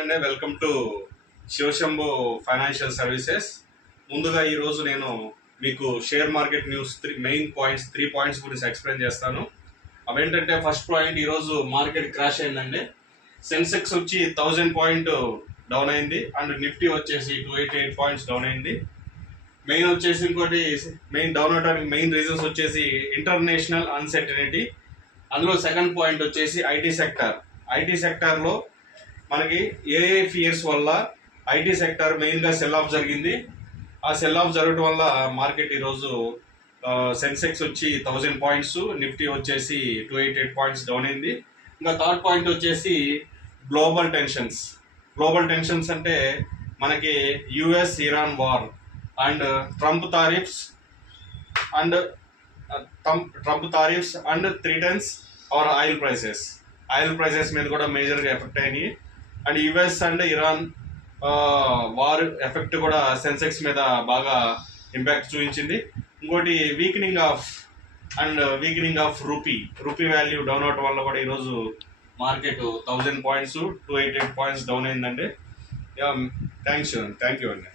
అండి welcome to Shivashambhu financial services. ముందుగా ఈరోజు నేను మీకు share market news three points గురించి ఎక్స్ప్లెయిన్ చేస్తాను. అవేంటంటే ఫస్ట్ పాయింట్, ఈరోజు మార్కెట్ క్రాష్ అయిందండి. సెన్సెక్స్ వచ్చి 1000 పాయింట్ డౌన్ అయింది అండ్ నిఫ్టీ వచ్చేసి 288 పాయింట్స్ డౌన్ అయింది. మెయిన్ డౌన్ అవడానికి మెయిన్ రీజన్స్ వచ్చేసి ఇంటర్నేషనల్ అన్సర్టనిటీ. అందులో సెకండ్ పాయింట్ వచ్చేసి ఐటీ సెక్టార్లో మనకి ఏఏ ఫియర్స్ వల్ల ఐటీ సెక్టర్ మెయిన్గా సెల్ ఆఫ్ జరిగింది. ఆ సెల్ ఆఫ్ జరగడం వల్ల మార్కెట్ ఈరోజు సెన్సెక్స్ వచ్చి 1000 పాయింట్స్, నిఫ్టీ వచ్చేసి 288 పాయింట్స్ డౌన్ అయింది. ఇంకా థర్డ్ పాయింట్ వచ్చేసి గ్లోబల్ టెన్షన్స్ అంటే మనకి US Iran war and Trump tariffs and threatens our oil prices మీద కూడా మేజర్గా ఎఫెక్ట్ అయినాయి. And US and Iran war effect కూడా సెన్సెక్స్ మీద బాగా ఇంపాక్ట్ చూపించింది. ఇంకోటి weakening of rupee value down అవటం వల్ల కూడా ఈరోజు మార్కెట్ 1000 పాయింట్స్ 288 పాయింట్స్ డౌన్ అయిందండి. థ్యాంక్ యూ అండి.